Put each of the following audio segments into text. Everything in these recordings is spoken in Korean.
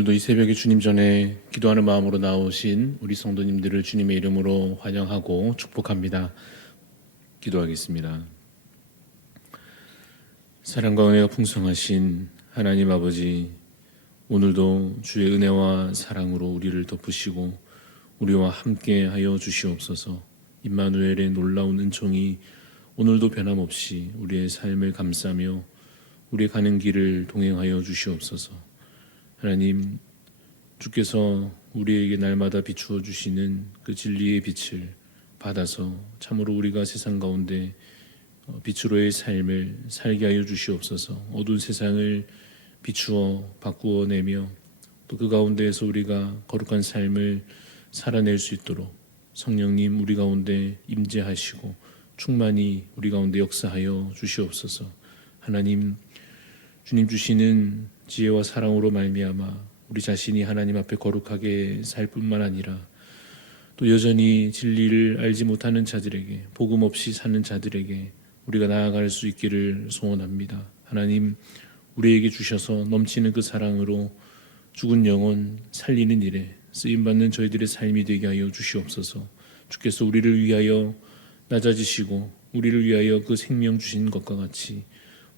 오늘도 이 새벽에 주님 전에 기도하는 마음으로 나오신 우리 성도님들을 주님의 이름으로 환영하고 축복합니다. 기도하겠습니다. 사랑과 은혜가 풍성하신 하나님 아버지, 오늘도 주의 은혜와 사랑으로 우리를 덮으시고 우리와 함께 하여 주시옵소서. 임마누엘의 놀라운 은총이 오늘도 변함없이 우리의 삶을 감싸며 우리 가는 길을 동행하여 주시옵소서. 하나님, 주께서 우리에게 날마다 비추어 주시는 그 진리의 빛을 받아서 참으로 우리가 세상 가운데 빛으로의 삶을 살게 하여 주시옵소서. 어두운 세상을 비추어 바꾸어내며 또 그 가운데에서 우리가 거룩한 삶을 살아낼 수 있도록 성령님 우리 가운데 임재하시고 충만히 우리 가운데 역사하여 주시옵소서. 하나님, 주님 주시는 지혜와 사랑으로 말미암아 우리 자신이 하나님 앞에 거룩하게 살 뿐만 아니라 또 여전히 진리를 알지 못하는 자들에게, 복음 없이 사는 자들에게 우리가 나아갈 수 있기를 소원합니다. 하나님, 우리에게 주셔서 넘치는 그 사랑으로 죽은 영혼 살리는 일에 쓰임받는 저희들의 삶이 되게 하여 주시옵소서. 주께서 우리를 위하여 낮아지시고 우리를 위하여 그 생명 주신 것과 같이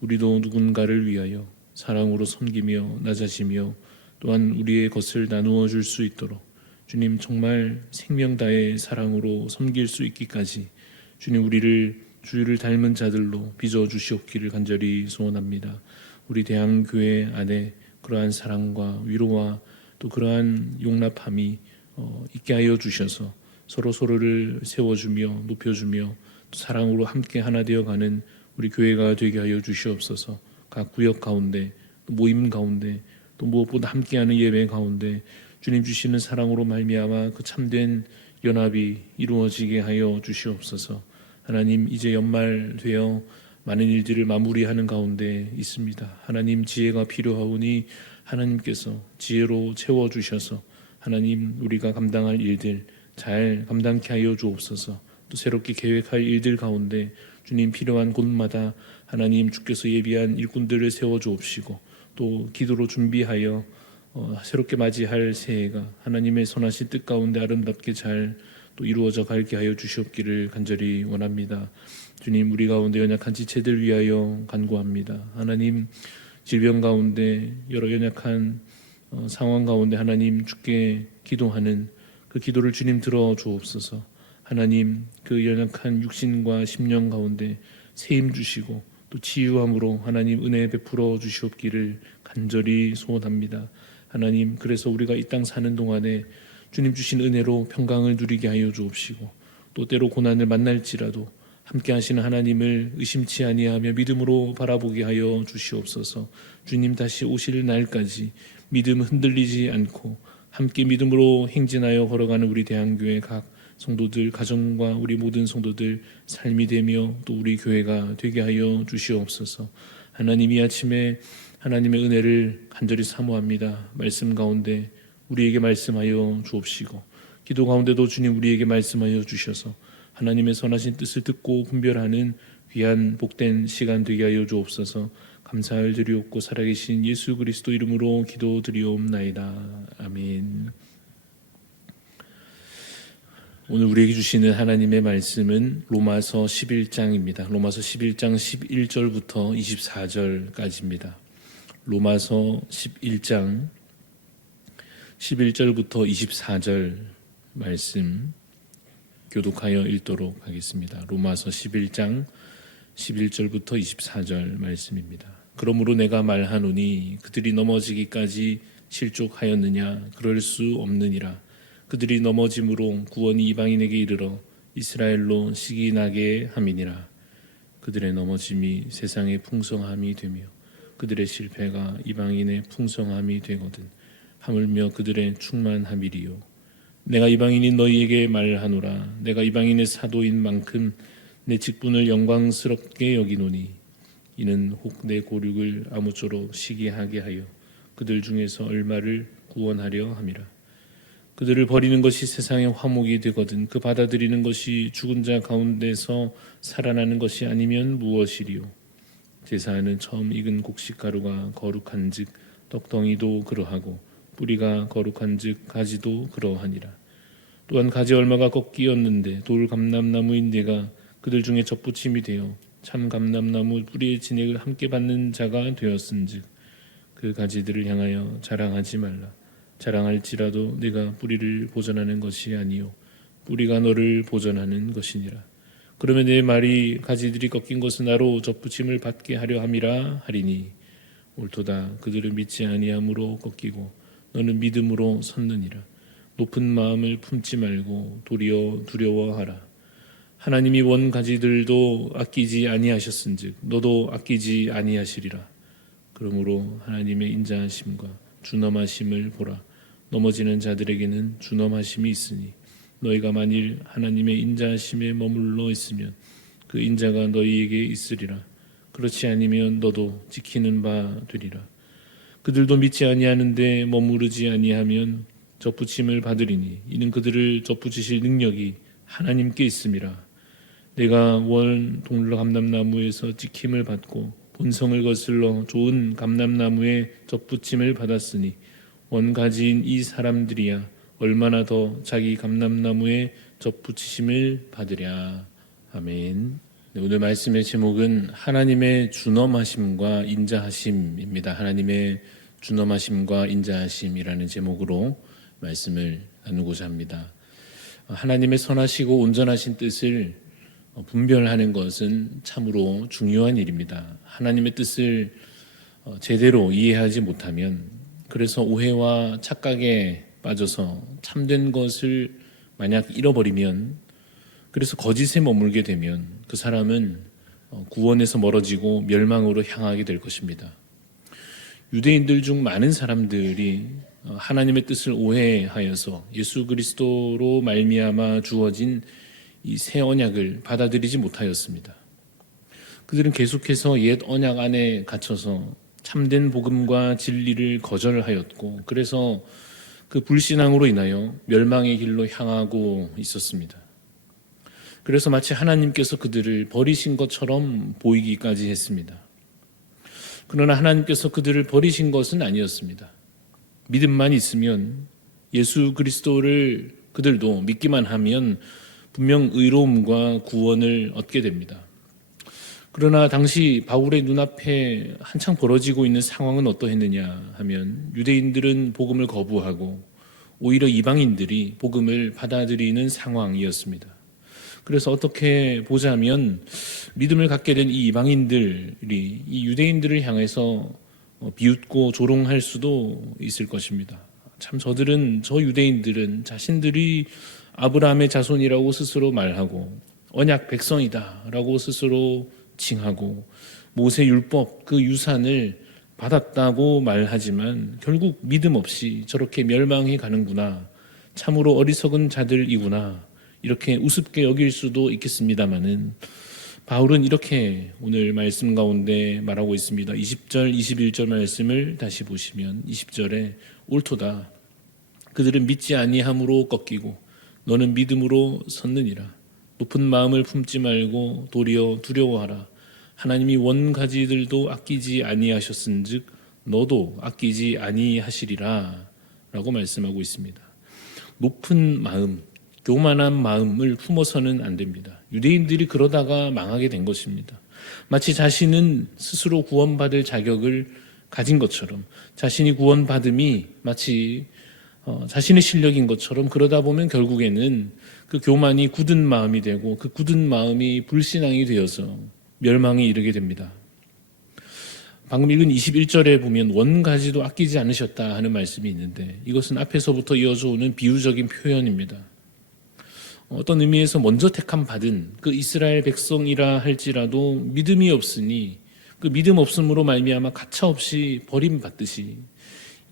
우리도 누군가를 위하여 사랑으로 섬기며 낮아지며 또한 우리의 것을 나누어 줄 수 있도록 주님 정말 생명 다해 사랑으로 섬길 수 있기까지 주님 우리를 주를 닮은 자들로 빚어 주시옵기를 간절히 소원합니다. 우리 대한교회 안에 그러한 사랑과 위로와 또 그러한 용납함이 있게 하여 주셔서 서로를 세워주며 높여주며 또 사랑으로 함께 하나 되어가는 우리 교회가 되게 하여 주시옵소서. 각 구역 가운데 또 모임 가운데 또 무엇보다 함께하는 예배 가운데 주님 주시는 사랑으로 말미암아 그 참된 연합이 이루어지게 하여 주시옵소서. 하나님, 이제 연말 되어 많은 일들을 마무리하는 가운데 있습니다. 하나님, 지혜가 필요하오니 하나님께서 지혜로 채워주셔서 하나님 우리가 감당할 일들 잘 감당케 하여 주옵소서. 또 새롭게 계획할 일들 가운데 주님 필요한 곳마다 하나님 주께서 예비한 일꾼들을 세워주옵시고 또 기도로 준비하여 새롭게 맞이할 새해가 하나님의 선하신 뜻 가운데 아름답게 잘 또 이루어져 갈게 하여 주시옵기를 간절히 원합니다. 주님, 우리 가운데 연약한 지체들 위하여 간구합니다. 하나님, 질병 가운데 여러 연약한 상황 가운데 하나님 주께 기도하는 그 기도를 주님 들어 주옵소서. 하나님, 그 연약한 육신과 심령 가운데 세임 주시고 또 치유함으로 하나님 은혜 베풀어 주시옵기를 간절히 소원합니다. 하나님, 그래서 우리가 이 땅 사는 동안에 주님 주신 은혜로 평강을 누리게 하여 주옵시고 또 때로 고난을 만날지라도 함께 하시는 하나님을 의심치 아니하며 믿음으로 바라보게 하여 주시옵소서. 주님 다시 오실 날까지 믿음 흔들리지 않고 함께 믿음으로 행진하여 걸어가는 우리 대한교회 각 성도들, 가정과 우리 모든 성도들 삶이 되며 또 우리 교회가 되게 하여 주시옵소서. 하나님, 이 아침에 하나님의 은혜를 간절히 사모합니다. 말씀 가운데 우리에게 말씀하여 주옵시고 기도 가운데도 주님 우리에게 말씀하여 주셔서 하나님의 선하신 뜻을 듣고 분별하는 귀한 복된 시간 되게 하여 주옵소서. 감사를 드리옵고 살아계신 예수 그리스도 이름으로 기도드리옵나이다. 아멘. 오늘 우리에게 주시는 하나님의 말씀은 로마서 11장입니다. 로마서 11장 11절부터 24절까지입니다. 로마서 11장 11절부터 24절 말씀 교독하여 읽도록 하겠습니다. 로마서 11장 11절부터 24절 말씀입니다. 그러므로 내가 말하노니 그들이 넘어지기까지 실족하였느냐? 그럴 수 없느니라. 그들이 넘어짐으로 구원이 이방인에게 이르러 이스라엘로 시기나게 함이니라. 그들의 넘어짐이 세상의 풍성함이 되며 그들의 실패가 이방인의 풍성함이 되거든 하물며 그들의 충만함이리요. 내가 이방인인 너희에게 말하노라. 내가 이방인의 사도인 만큼 내 직분을 영광스럽게 여기노니 이는 혹 내 고륙을 아무쪼록 시기하게 하여 그들 중에서 얼마를 구원하려 함이라. 그들을 버리는 것이 세상의 화목이 되거든 그 받아들이는 것이 죽은 자 가운데서 살아나는 것이 아니면 무엇이리요. 제사하는 처음 익은 곡식가루가 거룩한즉 떡덩이도 그러하고 뿌리가 거룩한즉 가지도 그러하니라. 또한 가지 얼마가 꺾이었는데 돌 감람나무인데가 그들 중에 접붙임이 되어 참 감람나무 뿌리의 진액을 함께 받는 자가 되었은즉 그 가지들을 향하여 자랑하지 말라. 자랑할지라도 내가 뿌리를 보전하는 것이 아니요 뿌리가 너를 보전하는 것이니라. 그러면 내 말이 가지들이 꺾인 것은 나로 접붙임을 받게 하려 함이라 하리니 옳도다. 그들은 믿지 아니함으로 꺾이고 너는 믿음으로 섰느니라. 높은 마음을 품지 말고 도리어 두려워하라. 하나님이 원 가지들도 아끼지 아니하셨은즉 너도 아끼지 아니하시리라. 그러므로 하나님의 인자하심과 준엄하심을 보라. 넘어지는 자들에게는 준엄하심이 있으니 너희가 만일 하나님의 인자하심에 머물러 있으면 그 인자가 너희에게 있으리라. 그렇지 아니면 너도 지키는 바 되리라. 그들도 믿지 아니하는데 머무르지 아니하면 접붙임을 받으리니 이는 그들을 접붙이실 능력이 하나님께 있음이라. 내가 원 동러 감람나무에서 지킴을 받고 본성을 거슬러 좋은 감람나무에 접붙임을 받았으니 원가지인 이 사람들이야 얼마나 더 자기 감람나무에 접붙이심을 받으랴. 아멘. 네, 오늘 말씀의 제목은 하나님의 준엄하심과 인자하심입니다. 하나님의 준엄하심과 인자하심이라는 제목으로 말씀을 나누고자 합니다. 하나님의 선하시고 온전하신 뜻을 분별하는 것은 참으로 중요한 일입니다. 하나님의 뜻을 제대로 이해하지 못하면 그래서 오해와 착각에 빠져서 참된 것을 만약 잃어버리면 그래서 거짓에 머물게 되면 그 사람은 구원에서 멀어지고 멸망으로 향하게 될 것입니다. 유대인들 중 많은 사람들이 하나님의 뜻을 오해하여서 예수 그리스도로 말미암아 주어진 이 새 언약을 받아들이지 못하였습니다. 그들은 계속해서 옛 언약 안에 갇혀서 참된 복음과 진리를 거절하였고 그래서 그 불신앙으로 인하여 멸망의 길로 향하고 있었습니다. 그래서 마치 하나님께서 그들을 버리신 것처럼 보이기까지 했습니다. 그러나 하나님께서 그들을 버리신 것은 아니었습니다. 믿음만 있으면 예수 그리스도를 그들도 믿기만 하면 분명 의로움과 구원을 얻게 됩니다. 그러나 당시 바울의 눈앞에 한창 벌어지고 있는 상황은 어떠했느냐 하면 유대인들은 복음을 거부하고 오히려 이방인들이 복음을 받아들이는 상황이었습니다. 그래서 어떻게 보자면 믿음을 갖게 된 이 이방인들이 이 유대인들을 향해서 비웃고 조롱할 수도 있을 것입니다. 참 저 유대인들은 자신들이 아브라함의 자손이라고 스스로 말하고 언약 백성이다라고 스스로 칭하고 모세 율법 그 유산을 받았다고 말하지만 결국 믿음 없이 저렇게 멸망해 가는구나. 참으로 어리석은 자들이구나. 이렇게 우습게 여길 수도 있겠습니다마는 바울은 이렇게 오늘 말씀 가운데 말하고 있습니다. 20절, 21절 말씀을 다시 보시면 20절에 옳도다. 그들은 믿지 아니함으로 꺾이고 너는 믿음으로 섰느니라. 높은 마음을 품지 말고 도리어 두려워하라. 하나님이 원가지들도 아끼지 아니하셨은즉 너도 아끼지 아니하시리라 라고 말씀하고 있습니다. 높은 마음, 교만한 마음을 품어서는 안 됩니다. 유대인들이 그러다가 망하게 된 것입니다. 마치 자신은 스스로 구원받을 자격을 가진 것처럼 자신이 구원받음이 마치 자신의 실력인 것처럼 그러다 보면 결국에는 그 교만이 굳은 마음이 되고 그 굳은 마음이 불신앙이 되어서 멸망에 이르게 됩니다. 방금 읽은 21절에 보면 원가지도 아끼지 않으셨다 하는 말씀이 있는데 이것은 앞에서부터 이어져 오는 비유적인 표현입니다. 어떤 의미에서 먼저 택함 받은 그 이스라엘 백성이라 할지라도 믿음이 없으니 그 믿음 없음으로 말미암아 가차없이 버림받듯이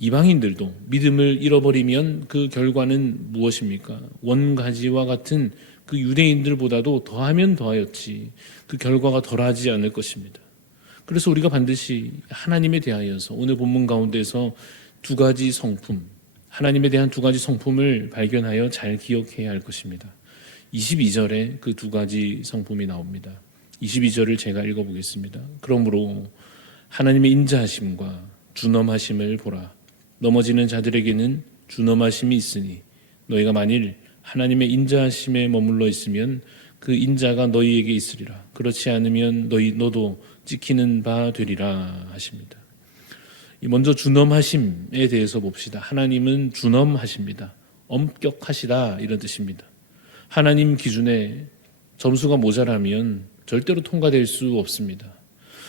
이방인들도 믿음을 잃어버리면 그 결과는 무엇입니까? 원가지와 같은 그 유대인들보다도 더하면 더하였지 그 결과가 덜하지 않을 것입니다. 그래서 우리가 반드시 하나님에 대하여서 오늘 본문 가운데서 두 가지 성품, 하나님에 대한 두 가지 성품을 발견하여 잘 기억해야 할 것입니다. 22절에 그 두 가지 성품이 나옵니다. 22절을 제가 읽어보겠습니다. 그러므로 하나님의 인자하심과 준엄하심을 보라. 넘어지는 자들에게는 준엄하심이 있으니 너희가 만일 하나님의 인자하심에 머물러 있으면 그 인자가 너희에게 있으리라. 그렇지 않으면 너도 찍히는 바 되리라 하십니다. 먼저 준엄하심에 대해서 봅시다. 하나님은 준엄하십니다. 엄격하시다 이런 뜻입니다. 하나님 기준에 점수가 모자라면 절대로 통과될 수 없습니다.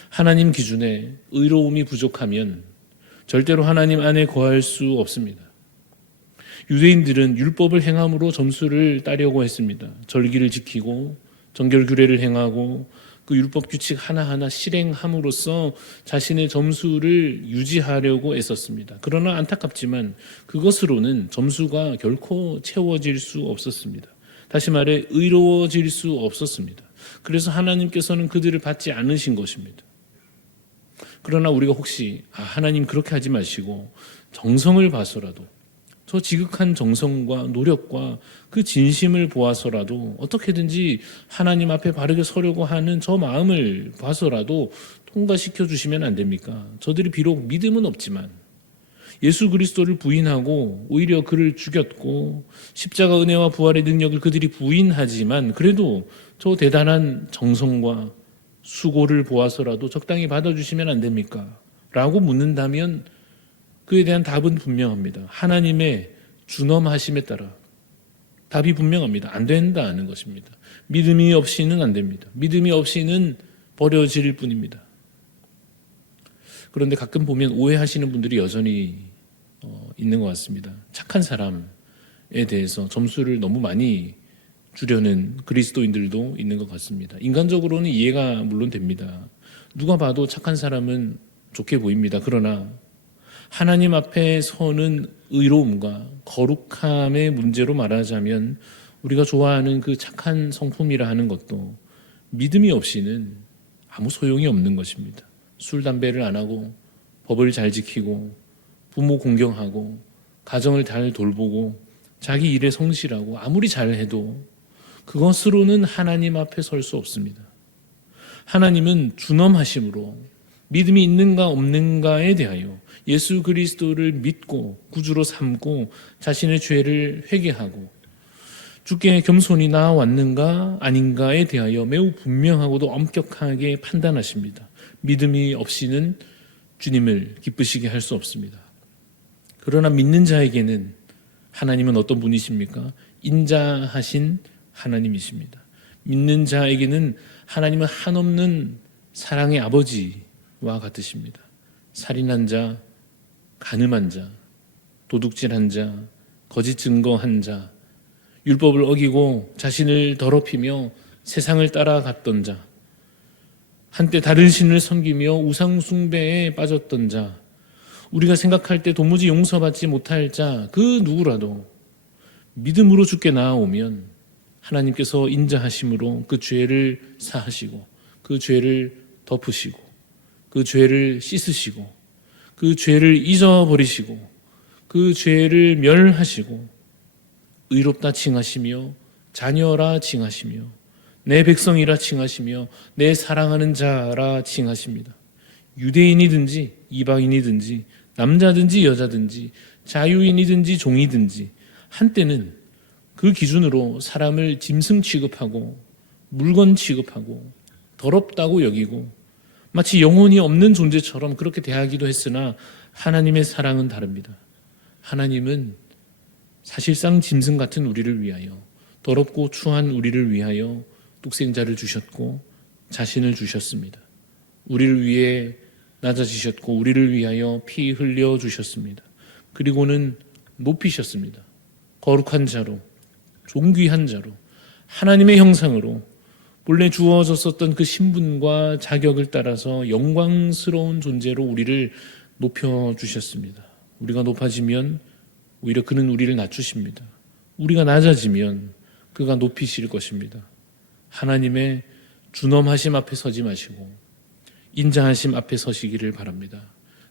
하나님 기준에 의로움이 부족하면 절대로 하나님 안에 거할 수 없습니다. 유대인들은 율법을 행함으로 점수를 따려고 했습니다. 절기를 지키고 정결규례를 행하고 그 율법 규칙 하나하나 실행함으로써 자신의 점수를 유지하려고 애썼습니다. 그러나 안타깝지만 그것으로는 점수가 결코 채워질 수 없었습니다. 다시 말해 의로워질 수 없었습니다. 그래서 하나님께서는 그들을 받지 않으신 것입니다. 그러나 우리가 혹시 하나님 그렇게 하지 마시고 정성을 봐서라도 저 지극한 정성과 노력과 그 진심을 보아서라도 어떻게든지 하나님 앞에 바르게 서려고 하는 저 마음을 봐서라도 통과시켜 주시면 안 됩니까? 저들이 비록 믿음은 없지만 예수 그리스도를 부인하고 오히려 그를 죽였고 십자가 은혜와 부활의 능력을 그들이 부인하지만 그래도 저 대단한 정성과 수고를 보아서라도 적당히 받아주시면 안 됩니까? 라고 묻는다면 그에 대한 답은 분명합니다. 하나님의 준엄하심에 따라 답이 분명합니다. 안 된다는 것입니다. 믿음이 없이는 안 됩니다. 믿음이 없이는 버려질 뿐입니다. 그런데 가끔 보면 오해하시는 분들이 여전히 있는 것 같습니다. 착한 사람에 대해서 점수를 너무 많이 주려는 그리스도인들도 있는 것 같습니다. 인간적으로는 이해가 물론 됩니다. 누가 봐도 착한 사람은 좋게 보입니다. 그러나 하나님 앞에 서는 의로움과 거룩함의 문제로 말하자면 우리가 좋아하는 그 착한 성품이라 하는 것도 믿음이 없이는 아무 소용이 없는 것입니다. 술, 담배를 안 하고 법을 잘 지키고 부모 공경하고 가정을 잘 돌보고 자기 일에 성실하고 아무리 잘해도 그것으로는 하나님 앞에 설 수 없습니다. 하나님은 준엄하심으로 믿음이 있는가 없는가에 대하여 예수 그리스도를 믿고 구주로 삼고 자신의 죄를 회개하고 주께 겸손히 나아왔는가 아닌가에 대하여 매우 분명하고도 엄격하게 판단하십니다. 믿음이 없이는 주님을 기쁘시게 할 수 없습니다. 그러나 믿는 자에게는 하나님은 어떤 분이십니까? 인자하신 하나님이십니다. 믿는 자에게는 하나님은 한없는 사랑의 아버지와 같으십니다. 살인한 자, 간음한 자, 도둑질한 자, 거짓 증거한 자, 율법을 어기고 자신을 더럽히며 세상을 따라갔던 자, 한때 다른 신을 섬기며 우상 숭배에 빠졌던 자, 우리가 생각할 때 도무지 용서받지 못할 자, 그 누구라도 믿음으로 주께 나아오면 하나님께서 인자하심으로 그 죄를 사하시고 그 죄를 덮으시고 그 죄를 씻으시고 그 죄를 잊어버리시고 그 죄를 멸하시고 의롭다 칭하시며 자녀라 칭하시며 내 백성이라 칭하시며 내 사랑하는 자라 칭하십니다. 유대인이든지 이방인이든지 남자든지 여자든지 자유인이든지 종이든지 한때는 그 기준으로 사람을 짐승 취급하고 물건 취급하고 더럽다고 여기고 마치 영혼이 없는 존재처럼 그렇게 대하기도 했으나 하나님의 사랑은 다릅니다. 하나님은 사실상 짐승 같은 우리를 위하여 더럽고 추한 우리를 위하여 독생자를 주셨고 자신을 주셨습니다. 우리를 위해 낮아지셨고 우리를 위하여 피 흘려 주셨습니다. 그리고는 높이셨습니다. 거룩한 자로 존귀한 자로 하나님의 형상으로 본래 주어졌었던 그 신분과 자격을 따라서 영광스러운 존재로 우리를 높여주셨습니다. 우리가 높아지면 오히려 그는 우리를 낮추십니다. 우리가 낮아지면 그가 높이실 것입니다. 하나님의 준엄하심 앞에 서지 마시고 인자하심 앞에 서시기를 바랍니다.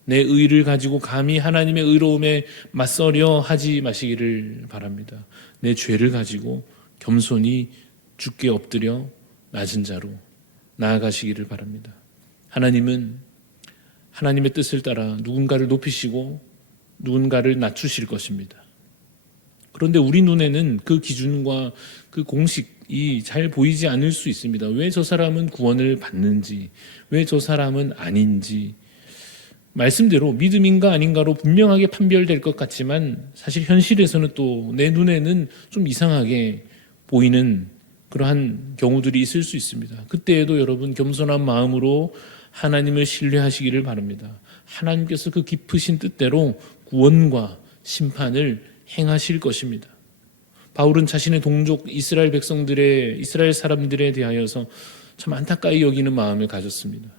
내 의를 가지고 감히 하나님의 의로움에 맞서려 하지 마시기를 바랍니다. 내 죄를 가지고 겸손히 주께 엎드려 낮은 자로 나아가시기를 바랍니다. 하나님은 하나님의 뜻을 따라 누군가를 높이시고 누군가를 낮추실 것입니다. 그런데 우리 눈에는 그 기준과 그 공식이 잘 보이지 않을 수 있습니다. 왜 저 사람은 구원을 받는지, 왜 저 사람은 아닌지, 말씀대로 믿음인가 아닌가로 분명하게 판별될 것 같지만 사실 현실에서는 또 내 눈에는 좀 이상하게 보이는 그러한 경우들이 있을 수 있습니다. 그때에도 여러분 겸손한 마음으로 하나님을 신뢰하시기를 바랍니다. 하나님께서 그 깊으신 뜻대로 구원과 심판을 행하실 것입니다. 바울은 자신의 동족 이스라엘 사람들에 대하여서 참 안타까이 여기는 마음을 가졌습니다.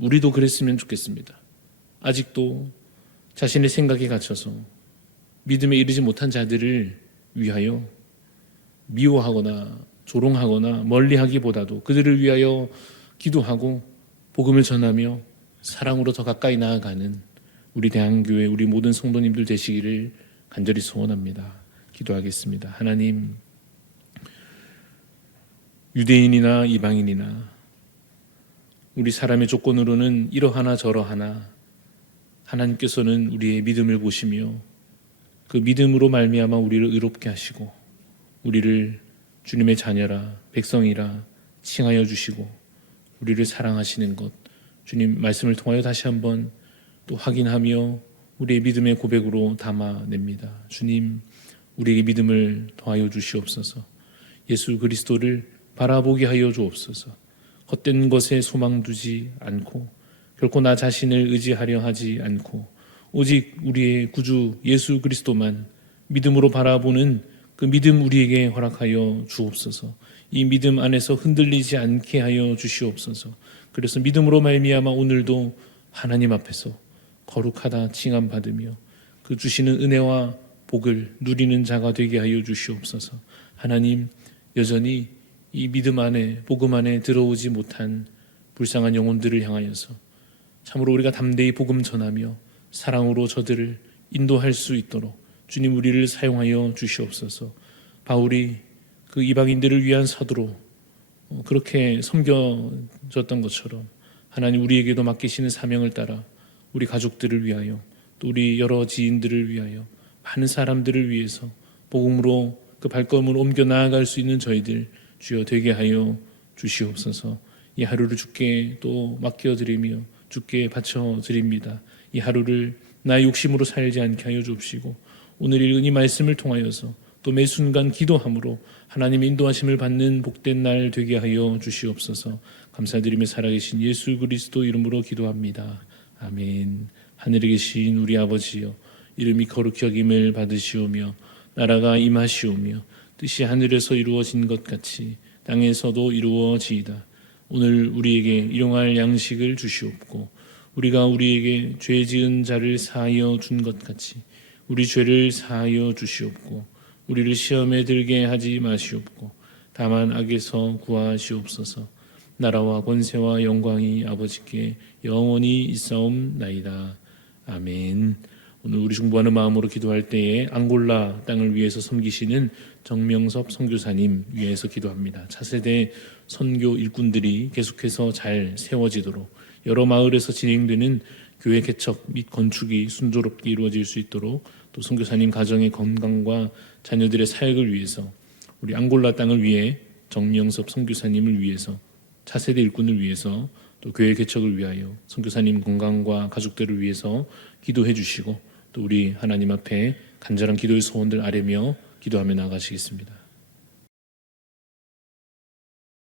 우리도 그랬으면 좋겠습니다. 아직도 자신의 생각에 갇혀서 믿음에 이르지 못한 자들을 위하여 미워하거나 조롱하거나 멀리하기보다도 그들을 위하여 기도하고 복음을 전하며 사랑으로 더 가까이 나아가는 우리 대한교회 우리 모든 성도님들 되시기를 간절히 소원합니다. 기도하겠습니다. 하나님, 유대인이나 이방인이나 우리 사람의 조건으로는 이러하나 저러하나 하나님께서는 우리의 믿음을 보시며 그 믿음으로 말미암아 우리를 의롭게 하시고 우리를 주님의 자녀라 백성이라 칭하여 주시고 우리를 사랑하시는 것 주님 말씀을 통하여 다시 한번 또 확인하며 우리의 믿음의 고백으로 담아냅니다. 주님, 우리에게 믿음을 더하여 주시옵소서. 예수 그리스도를 바라보게 하여 주옵소서. 헛된 것에 소망 두지 않고 결코 나 자신을 의지하려 하지 않고 오직 우리의 구주 예수 그리스도만 믿음으로 바라보는 그 믿음 우리에게 허락하여 주옵소서. 이 믿음 안에서 흔들리지 않게 하여 주시옵소서. 그래서 믿음으로 말미암아 오늘도 하나님 앞에서 거룩하다 칭함받으며 그 주시는 은혜와 복을 누리는 자가 되게 하여 주시옵소서. 하나님, 여전히 이 믿음 안에 복음 안에 들어오지 못한 불쌍한 영혼들을 향하여서 참으로 우리가 담대히 복음 전하며 사랑으로 저들을 인도할 수 있도록 주님 우리를 사용하여 주시옵소서. 바울이 그 이방인들을 위한 사도로 그렇게 섬겨졌던 것처럼 하나님 우리에게도 맡기시는 사명을 따라 우리 가족들을 위하여 또 우리 여러 지인들을 위하여 많은 사람들을 위해서 복음으로 그 발걸음을 옮겨 나아갈 수 있는 저희들 주여 되게 하여 주시옵소서. 이 하루를 주께 또 맡겨드리며 주께 바쳐드립니다. 이 하루를 나의 욕심으로 살지 않게 하여 주옵시고 오늘 읽은 이 말씀을 통하여서 또 매 순간 기도함으로 하나님의 인도하심을 받는 복된 날 되게 하여 주시옵소서. 감사드리며 살아계신 예수 그리스도 이름으로 기도합니다. 아멘. 하늘에 계신 우리 아버지여, 이름이 거룩히 여김을 받으시오며 나라가 임하시오며 뜻이 하늘에서 이루어진 것 같이 땅에서도 이루어지이다. 오늘 우리에게 일용할 양식을 주시옵고 우리가 우리에게 죄 지은 자를 사하여 준 것 같이 우리 죄를 사하여 주시옵고 우리를 시험에 들게 하지 마시옵고 다만 악에서 구하시옵소서. 나라와 권세와 영광이 아버지께 영원히 있사옵나이다. 아멘. 오늘 우리 중보하는 마음으로 기도할 때에 앙골라 땅을 위해서 섬기시는 정명섭 선교사님 위해서 기도합니다. 차세대 선교 일꾼들이 계속해서 잘 세워지도록 여러 마을에서 진행되는 교회 개척 및 건축이 순조롭게 이루어질 수 있도록 또 선교사님 가정의 건강과 자녀들의 사역을 위해서 우리 앙골라 땅을 위해 정명섭 선교사님을 위해서 차세대 일꾼을 위해서 또 교회 개척을 위하여 선교사님 건강과 가족들을 위해서 기도해 주시고 또 우리 하나님 앞에 간절한 기도의 소원들 아뢰며 기도하며 나가시겠습니다.